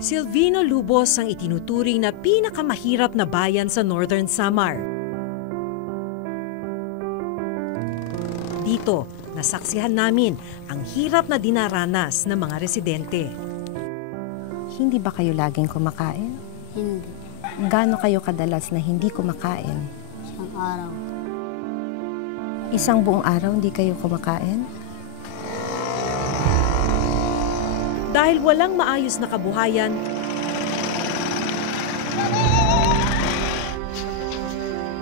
Silvino Lubos ang itinuturing na pinakamahirap na bayan sa Northern Samar. Dito, nasaksihan namin ang hirap na dinaranas ng mga residente. Hindi ba kayo laging kumakain? Hindi. Gaano kayo kadalas na hindi kumakain? Isang araw. Isang buong araw hindi kayo kumakain? Dahil walang maayos na kabuhayan,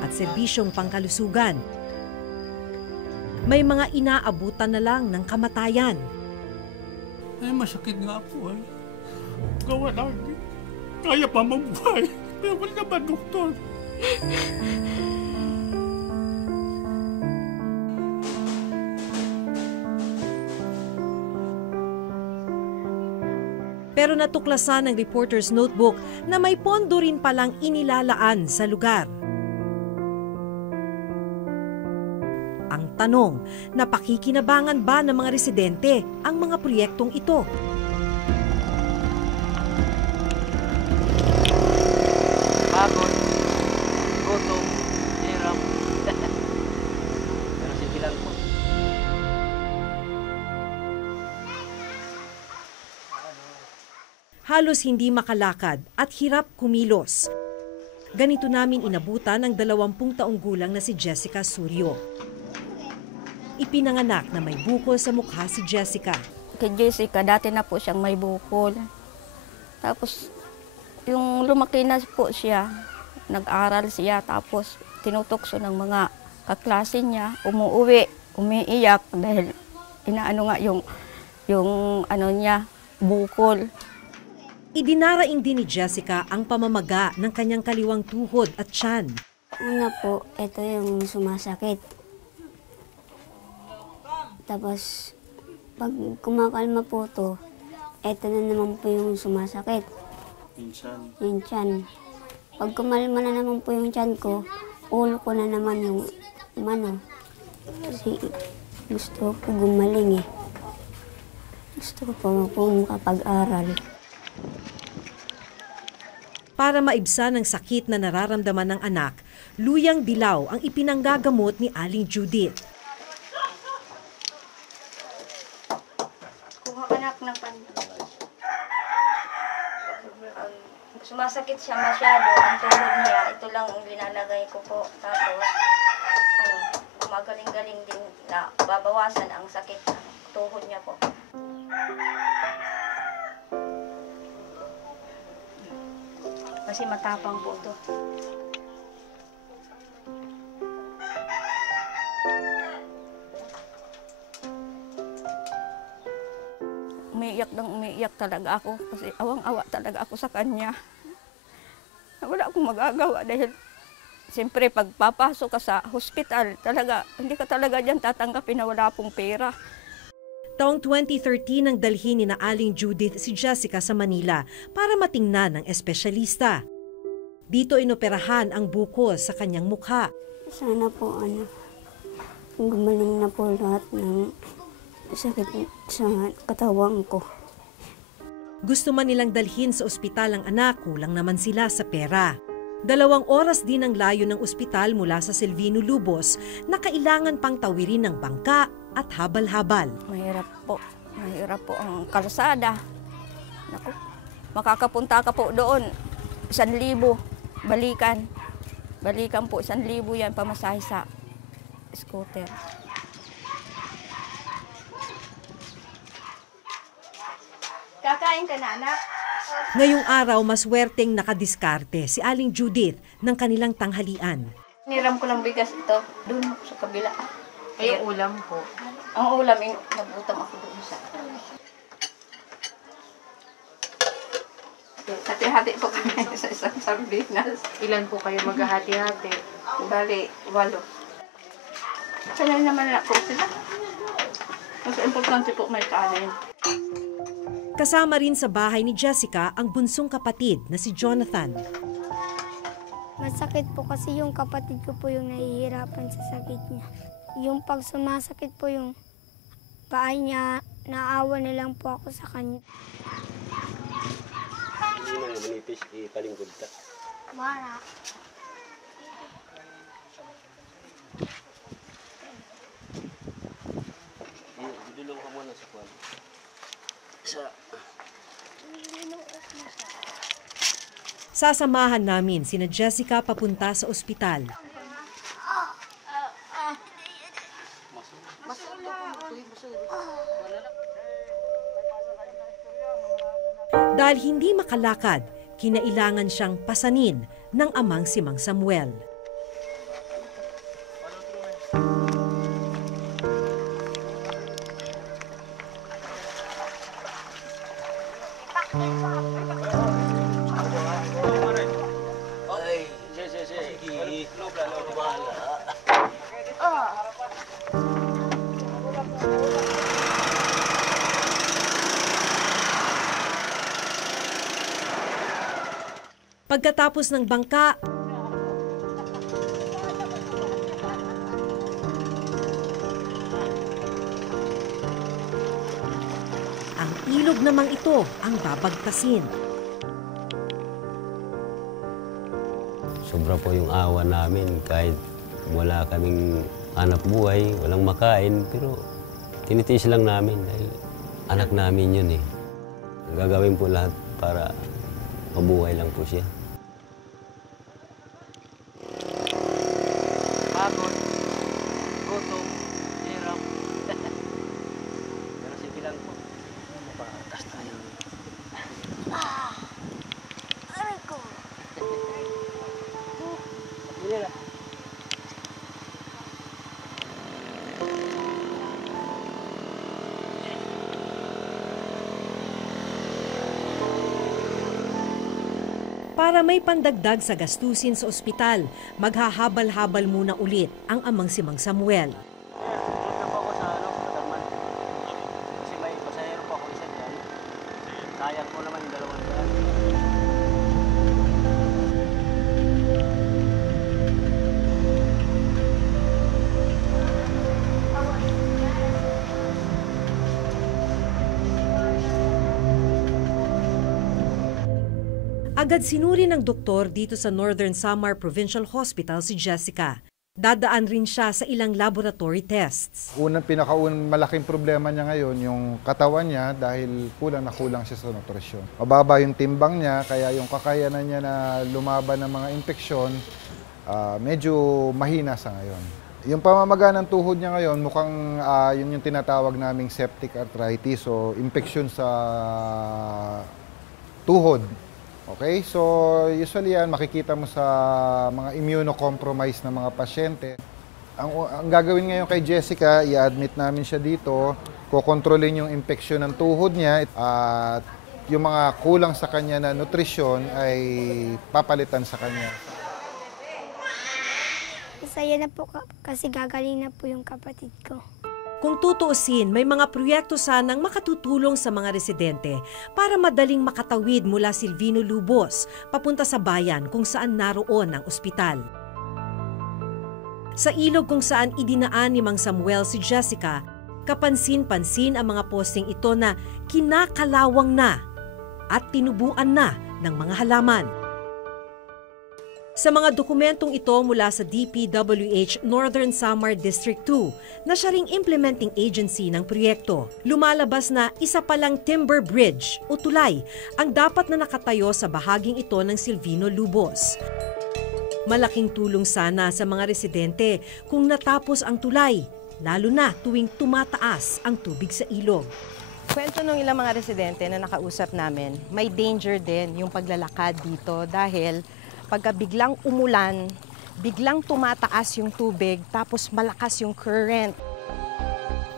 at serbisyong pangkalusugan, may mga inaabutan na lang ng kamatayan. Ay, masakit nga po eh. Gawa namin. Kaya pa mabuhay. Pero wala naman, doktor. Pero natuklasan ng reporter's notebook na may pondo rin palang inilalaan sa lugar. Ang tanong, napakikinabangan ba ng mga residente ang mga proyektong ito? Pagod, gutom, hirap. Pero sige lang po. Halos hindi makalakad at hirap kumilos. Ganito namin inabutan ang 20 taong gulang na si Jessica Suryo. Ipinanganak na may bukol sa mukha si Jessica. Kay Jessica, dati na po siyang may bukol. Tapos, yung lumaki na po siya, nag-aral siya, tapos tinutokso ng mga kaklase niya, umuwi, umiiyak dahil inaano nga yung ano niya, bukol. Idinaraing din ni Jessica ang pamamaga ng kanyang kaliwang tuhod at tiyan. Una po, ito yung sumasakit. Tapos, pag kumakalma po to, ito na naman po yung sumasakit. Yung tiyan. Pag kumalma na naman po yung tiyan ko, ulo ko na naman yung mano. Kasi gusto ko gumaling eh. Gusto ko po makapag-aral. Para maibsan ang sakit na nararamdaman ng anak, luyang dilaw ang ipinanggagamot ni Aling Judith. Kuha ka ng panty. Sumasakit siya masyado, ang tuhod niya, ito lang ang linalagay ko po. Tapos, gumagaling-galing din na babawasan ang sakit ng tuhod niya po. Kasi matapang po ito. Umiiyak talaga ako kasi awang-awa talaga ako sa kanya. Wala akong magagawa dahil siyempre pagpapasok ka sa hospital, talaga, hindi ka talaga dyan tatanggapin na wala pong pera. Taong 2013 nang dalhin ni na Aling Judith si Jessica sa Manila para matingnan ng espesyalista. Dito inoperahan ang bukol sa kanyang mukha. Sana po gumaling na po lahat ng sakit sa katawan ko. Gusto man nilang dalhin sa ospital ang anak, kulang naman sila sa pera. 2 oras din ang layo ng ospital mula sa Silvino Lubos na kailangan pang tawirin ng bangka at habal-habal. Mahirap po ang kalsada. Naku, makakapunta ka po doon, 1,000, balikan po 1,000 yan pamasahe sa scooter. Kakain ka na, anak? Ngayong araw, maswerteng nakadiskarte si Aling Judith ng kanilang tanghalian. Niram ko ng bigas ito, doon sa kabila. Ay, ulam po. Ang ulam, nagutom ako doon sa... Hati-hati po kami sa isang sardinas. Ilan po kayo maghahati-hati? Bali, 8. Sanay naman na po sila. Mas importante po may kanin. Kasama rin sa bahay ni Jessica ang bunsong kapatid na si Jonathan. Masakit po kasi yung kapatid ko po yung nahihirapan sa sakit niya. Yung pag sumasakit po yung paa niya, naawa na lang po ako sa kanya. Hindi mo nga manipis, italingkod ka. Wala. Dudulong ka muna sa kwan. Sasamahan namin sina Jessica papunta sa ospital. Dahil hindi makalakad, kinailangan siyang pasanin ng amang si Mang Samuel. Pagkatapos ng bangka, ang ilog namang ito ang babagtasin. Sobra po yung awa namin kahit wala kaming hanap buhay, walang makain, pero tinitiis lang namin dahil anak namin yun eh. Gagawin po lahat para mabuhay lang po siya. Pagod, gutom, hirap. Pero sige lang po. Mapakas tayo. Aray ko. Hindi na. Para may pandagdag sa gastusin sa ospital, maghahabal-habal muna ulit ang amang si Mang Samuel. Punta po ako sa Katarman. Kasi may pasahero po ako isa dyan. Sayang po naman yung 200. Agad sinuri ng doktor dito sa Northern Samar Provincial Hospital si Jessica. Dadaan rin siya sa ilang laboratory tests. Malaking problema niya ngayon, yung katawan niya dahil kulang na kulang siya sa nutrisyon. Mababa yung timbang niya, kaya yung kakayanan niya na lumaban ng mga infeksyon, medyo mahina sa ngayon. Yung pamamaga ng tuhod niya ngayon, mukhang yun yung tinatawag naming septic arthritis o infeksyon sa tuhod. Okay, so usually yan makikita mo sa mga immunocompromised na mga pasyente. Ang gagawin ngayon kay Jessica, i-admit namin siya dito, kukontrolin yung infeksyon ng tuhod niya at yung mga kulang sa kanya na nutrisyon ay papalitan sa kanya. Masaya na po kasi gagaling na po yung kapatid ko. Kung tutuusin, may mga proyekto sanang makatutulong sa mga residente para madaling makatawid mula Silvino Lubos papunta sa bayan kung saan naroon ang ospital. Sa ilog kung saan idinaan ni Mang Samuel si Jessica, kapansin-pansin ang mga posting ito na kinakalawang na at tinubuan na ng mga halaman. Sa mga dokumentong ito mula sa DPWH Northern Samar District 2 na siya ring implementing agency ng proyekto, lumalabas na isa palang timber bridge o tulay ang dapat na nakatayo sa bahaging ito ng Silvino Lubos. Malaking tulong sana sa mga residente kung natapos ang tulay, lalo na tuwing tumataas ang tubig sa ilog. Kwento ng ilang mga residente na nakausap namin, may danger din yung paglalakad dito dahil pagka biglang umulan, biglang tumataas yung tubig tapos malakas yung current.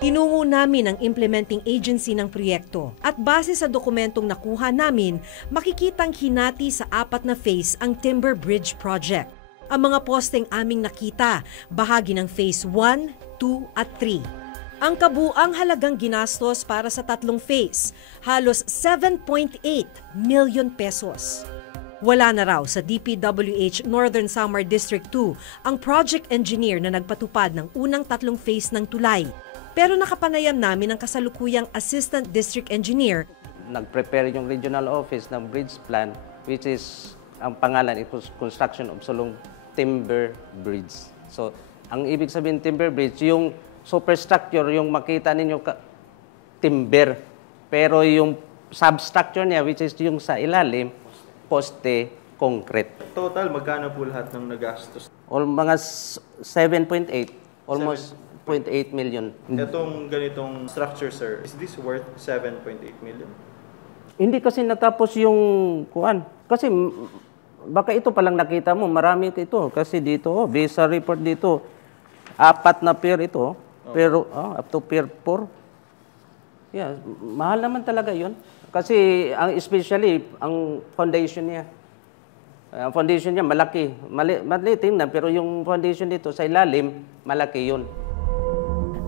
Tinungo namin ang implementing agency ng proyekto at base sa dokumentong nakuha namin, makikitang hinati sa 4 na phase ang Timber Bridge Project. Ang mga posteng aming nakita, bahagi ng Phase 1, 2 at 3. Ang kabuang halagang ginastos para sa 3 phase, halos 7.8 million pesos. Wala na raw sa DPWH Northern Samar District 2 ang project engineer na nagpatupad ng unang 3 phase ng tulay. Pero nakapanayam namin ang kasalukuyang Assistant District Engineer nag-prepare yung regional office ng bridge plan, which is, ang pangalan, it was construction of Sulong Timber Bridge. So, ang ibig sabihin timber bridge, yung superstructure, yung makita ninyo timber, pero yung substructure niya, which is yung sa ilalim, poste, concrete. Total, magkano po lahat ng nagastos? Mga 7.8, almost 0.8 million. Itong ganitong structure, sir, is this worth 7.8 million? Hindi kasi natapos yung kuan. Kasi baka ito palang nakita mo, marami ito. Kasi dito, based sa report dito, 4 na pier ito, pero up to pier 4. Yeah, mahal naman talaga yun. Kasi especially ang foundation niya. Ang foundation niya malaki. Maliit tingnan, pero yung foundation dito sa ilalim, malaki yun.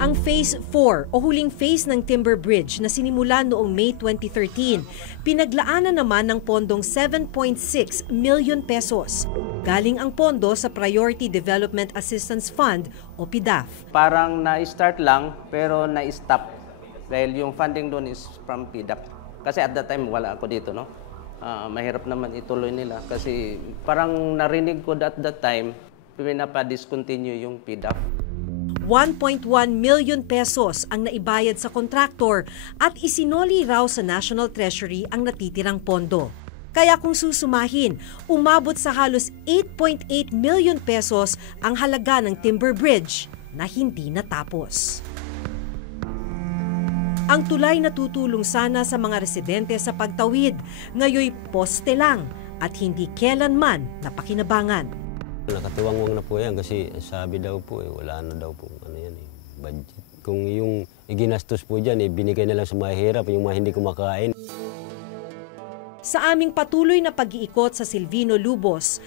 Ang Phase 4 o huling phase ng Timber Bridge na sinimula noong May 2013, pinaglaanan naman ng pondong 7.6 million pesos. Galing ang pondo sa Priority Development Assistance Fund o PDAF. Parang na-start lang pero na-stop dahil yung funding doon is from PDAF. Kasi at that time wala ako dito, no? Mahirap naman ituloy nila kasi parang narinig ko at that time pinapa-discontinue yung PDAF. 1.1 million pesos ang naibayad sa kontraktor at isinoli raw sa National Treasury ang natitirang pondo. Kaya kung susumahin, umabot sa halos 8.8 million pesos ang halaga ng Timber Bridge na hindi natapos. Ang tulay na tutulong sana sa mga residente sa pagtawid, ngayoy poste lang at hindi kailanman napakinabangan. Nakatuwang-wang na po yan kasi sabi daw po wala na daw po budget. Kung yung iginastos po dyan, binigay na lang sa mahirap, yung mga hindi kumakain. Sa aming patuloy na pag-iikot sa Silvino Lubos,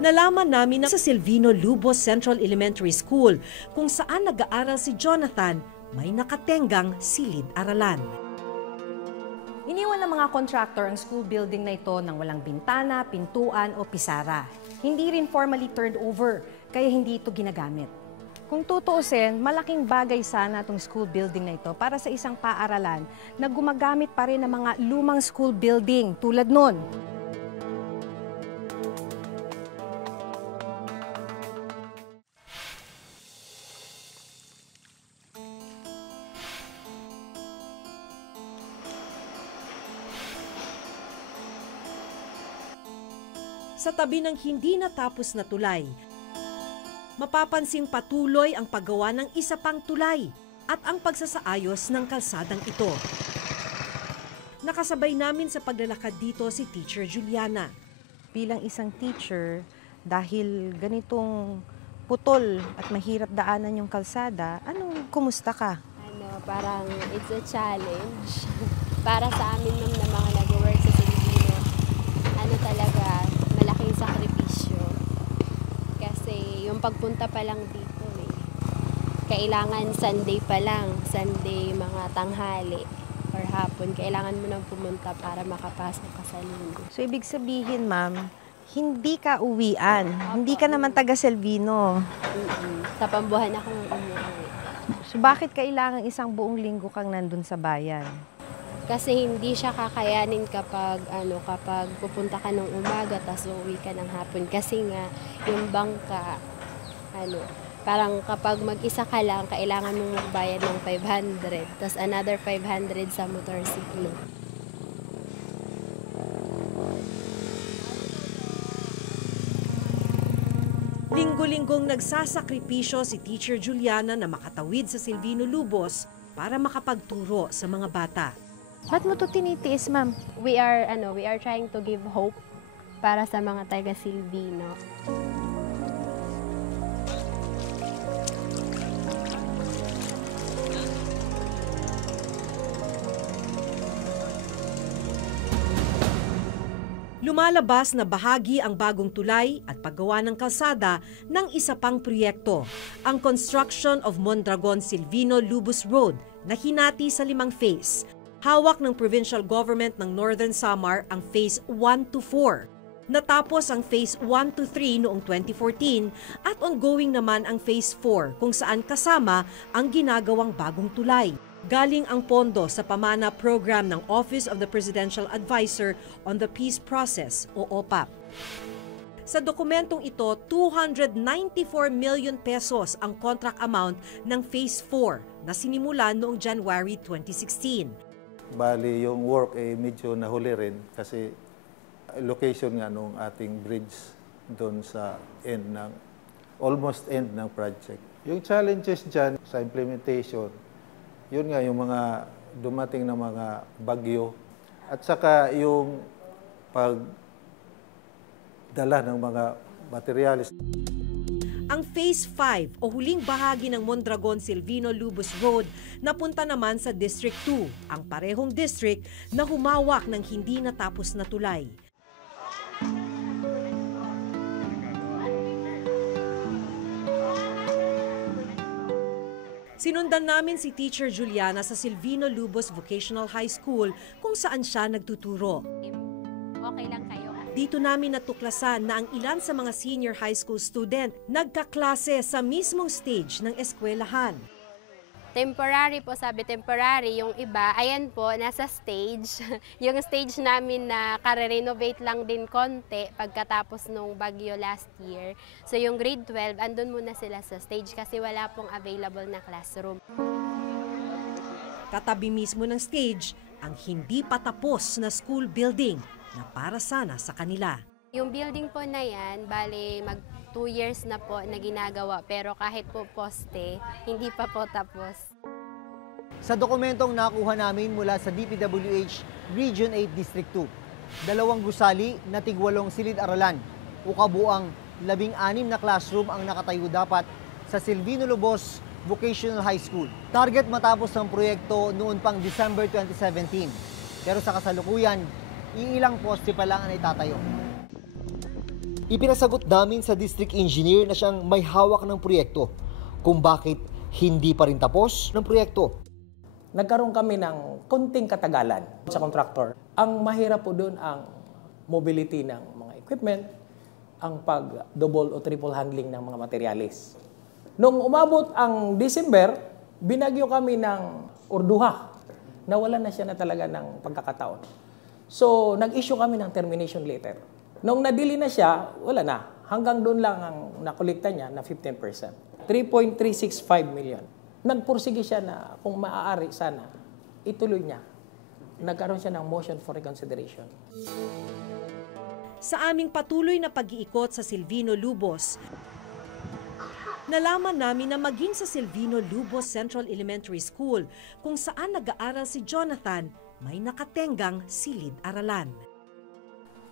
nalaman namin na sa Silvino Lubos Central Elementary School kung saan nag-aaral si Jonathan, may nakatenggang silid-aralan. Iniwan ng mga contractor ang school building na ito nang walang bintana, pintuan o pisara. Hindi rin formally turned over, kaya hindi ito ginagamit. Kung tutuusin, malaking bagay sana itong school building na ito para sa isang paaralan na gumagamit pa rin ng mga lumang school building tulad nun. Sa tabi ng hindi natapos na tulay, mapapansing patuloy ang paggawa ng isa pang tulay at ang pagsasaayos ng kalsadang ito. Nakasabay namin sa paglalakad dito si Teacher Juliana. Bilang isang teacher, dahil ganitong putol at mahirap daanan yung kalsada, kumusta ka? Parang it's a challenge. Para sa amin na mga nag-work sa Silvino, talaga, malaking sakripisyo. Kasi yung pagpunta pa lang dito, kailangan Sunday pa lang, Sunday mga tanghali or hapon, kailangan mo nang pumunta para makapasok ka sa linggo. So ibig sabihin, ma'am, hindi ka uwian, hindi ka naman taga Silvino. Sa Pambuhan ako umuwi. So bakit kailangan isang buong linggo kang nandun sa bayan? Kasi hindi siya kakayanin kapag pupunta ka ng umaga tapos uuwi ka ng hapon. Kasi nga, yung bangka, parang kapag mag-isa ka lang, kailangan mong magbayad ng 500. Tapos another 500 sa motorsiklo. Linggo-linggong nagsasakripisyo si Teacher Juliana na makatawid sa Silvino Lubos para makapagturo sa mga bata. Ba't mo ito tinitiis, ma'am? We are trying to give hope para sa mga taga Silvino. Lumalabas na bahagi ang bagong tulay at paggawa ng kalsada ng isa pang proyekto, ang construction of Mondragon Silvino Lubos Road na hinati sa 5 phase. Hawak ng provincial government ng Northern Samar ang Phase 1 to 4. Natapos ang Phase 1 to 3 noong 2014 at ongoing naman ang Phase 4 kung saan kasama ang ginagawang bagong tulay. Galing ang pondo sa pamana program ng Office of the Presidential Advisor on the Peace Process o OPAP. Sa dokumentong ito, 294 million pesos ang contract amount ng Phase 4 na sinimulan noong January 2016. Bali, yung work medyo nahuli rin kasi location nga nung ating bridge doon sa almost end ng project. Yung challenges dyan sa implementation, yun nga yung mga dumating na mga bagyo at saka yung pagdala ng mga materialis. Ang Phase 5 o huling bahagi ng Mondragon-Silvino Lubos Road napunta naman sa District 2, ang parehong district na humawak ng hindi natapos na tulay. Sinundan namin si Teacher Juliana sa Silvino Lubos Vocational High School kung saan siya nagtuturo. Okay lang kayo. Dito namin natuklasan na ang ilan sa mga senior high school student nagkaklase sa mismong stage ng eskwelahan. Temporary po, sabi temporary. Yung iba, ayan po, nasa stage. Yung stage namin na kare-renovate lang din konti pagkatapos nung bagyo last year. So yung grade 12, andun muna sila sa stage kasi wala pong available na classroom. Katabi mismo ng stage, ang hindi patapos na school building na para sana sa kanila. Yung building po na yan, bale mag 2 years na po na ginagawa pero kahit po poste, hindi pa po tapos. Sa dokumentong nakuha namin mula sa DPWH Region 8 District 2, 2 gusali na tig-8 silid-aralan o kabuang 16 na classroom ang nakatayo dapat sa Silvino Lubos Vocational High School. Target matapos ang proyekto noon pang December 2017. Pero sa kasalukuyan, iilang poste pa lang ang itatayo. Ipinasagot namin sa district engineer na siyang may hawak ng proyekto kung bakit hindi pa rin tapos ng proyekto. Nagkaroon kami ng konting katagalan sa contractor. Ang mahirap po doon ang mobility ng mga equipment, ang pag-double o triple handling ng mga materialis. Nung umabot ang December, binagyo kami ng orduha. Nawalan na siya na talaga ng pagkakataon. So, nag-issue kami ng termination letter. Nung nadili na siya, wala na. Hanggang doon lang ang nakolekta niya na 15%. 3.365 million. Nagpursige siya na kung maaari sana, ituloy niya. Nagkaroon siya ng motion for reconsideration. Sa aming patuloy na pag-iikot sa Silvino Lubos, nalaman namin na maging sa Silvino Lubos Central Elementary School, kung saan nag-aaral si Jonathan, may nakatenggang silid-aralan.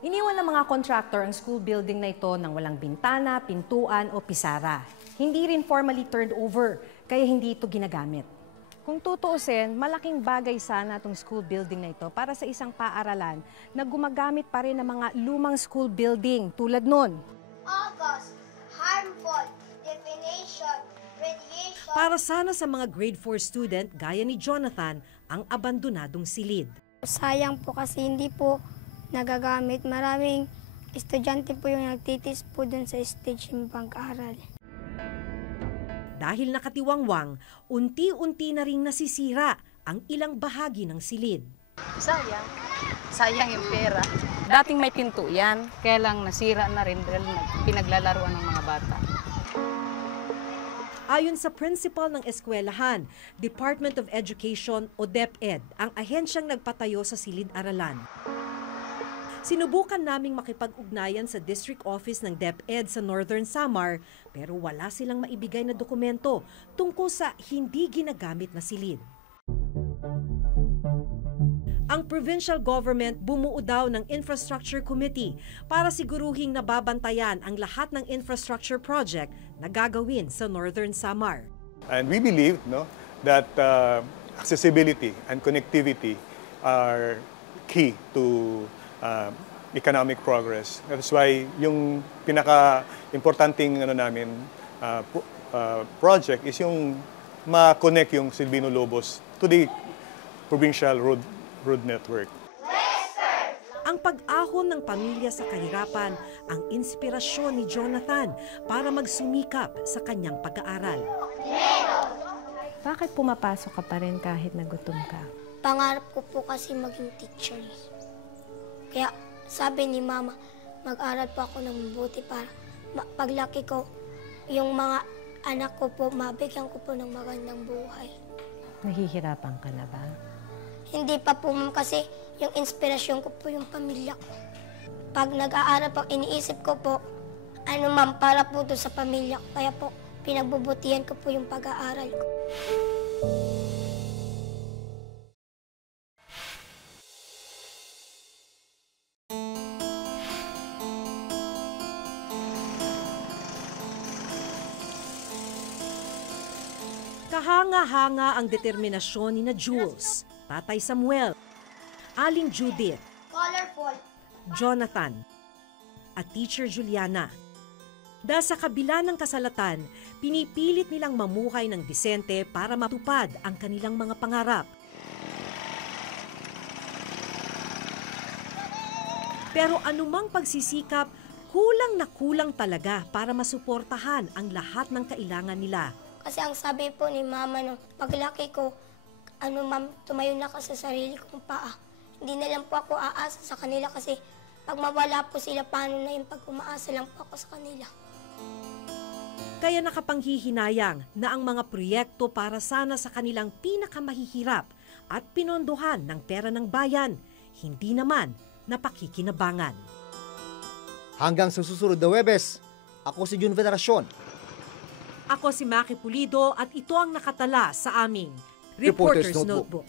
Iniwan ng mga contractor ang school building na ito ng walang bintana, pintuan o pisara. Hindi rin formally turned over, kaya hindi ito ginagamit. Kung tutuusin, malaking bagay sana itong school building na ito para sa isang paaralan na gumagamit pa rin ng mga lumang school building tulad nun. August, harmful, definition, radiation. Para sana sa mga grade 4 student gaya ni Jonathan ang abandonadong silid. Sayang po kasi hindi po nagagamit. Maraming estudyante po yung nagtitis po dun sa stage ng pag-aaral. Dahil nakatiwangwang, unti-unti na ring nasisira ang ilang bahagi ng silid. Sayang. Sayang yung pera. Dating may pinto yan, kaya lang nasira na rin dahil pinaglalaruan ng mga bata. Ayon sa principal ng eskwelahan, Department of Education o DepEd, ang ahensyang nagpatayo sa silid-aralan. Sinubukan naming makipag-ugnayan sa district office ng DepEd sa Northern Samar pero wala silang maibigay na dokumento tungkol sa hindi ginagamit na silid. Ang provincial government bumuo daw ng Infrastructure Committee para siguruhing nababantayan ang lahat ng infrastructure project na gagawin sa Northern Samar. And we believe that accessibility and connectivity are key to economic progress. That's why yung pinaka-importanting project is yung ma-connect yung Silvino Lubos to the provincial road network. Ang pag-ahon ng pamilya sa kahirapan ang inspirasyon ni Jonathan para magsumikap sa kanyang pag-aaral. Bakit pumapasok ka pa rin kahit nagutom ka? Pangarap ko po kasi maging teacher. Kaya sabi ni Mama, mag-aral po ako ng mabuti para paglaki ko, yung mga anak ko po, mabigyan ko po ng magandang buhay. Nahihirapan ka na ba? Hindi pa po, Ma'am, kasi yung inspirasyon ko po yung pamilya ko. Pag nag-aaral po, iniisip ko po, Ma'am, para po doon sa pamilya ko. Kaya po, pinagbubutihan ko po yung pag-aaral ko. Kahanga-hanga ang determinasyon ni na Jules, Tatay Samuel, Aling Judith, Colorful. Jonathan, at Teacher Juliana. Dahil sa kabila ng kasalatan, pinipilit nilang mamuhay ng disente para matupad ang kanilang mga pangarap. Pero anumang pagsisikap, kulang na kulang talaga para masuportahan ang lahat ng kailangan nila. Kasi ang sabi po ni Mama, no, paglaki ko, Ma'am, tumayo na ka sa sarili kong paa. Hindi na lang po ako aasa sa kanila kasi pag mawala po sila, paano na yung pag umaasa lang po ako sa kanila. Kaya nakapanghihinayang na ang mga proyekto para sana sa kanilang pinakamahihirap at pinondohan ng pera ng bayan, hindi naman napakikinabangan. Hanggang sa susunod na Huwebes, ako si Jun Veneracion. Ako si Maki Pulido at ito ang nakatala sa aming Reporter's Notebook.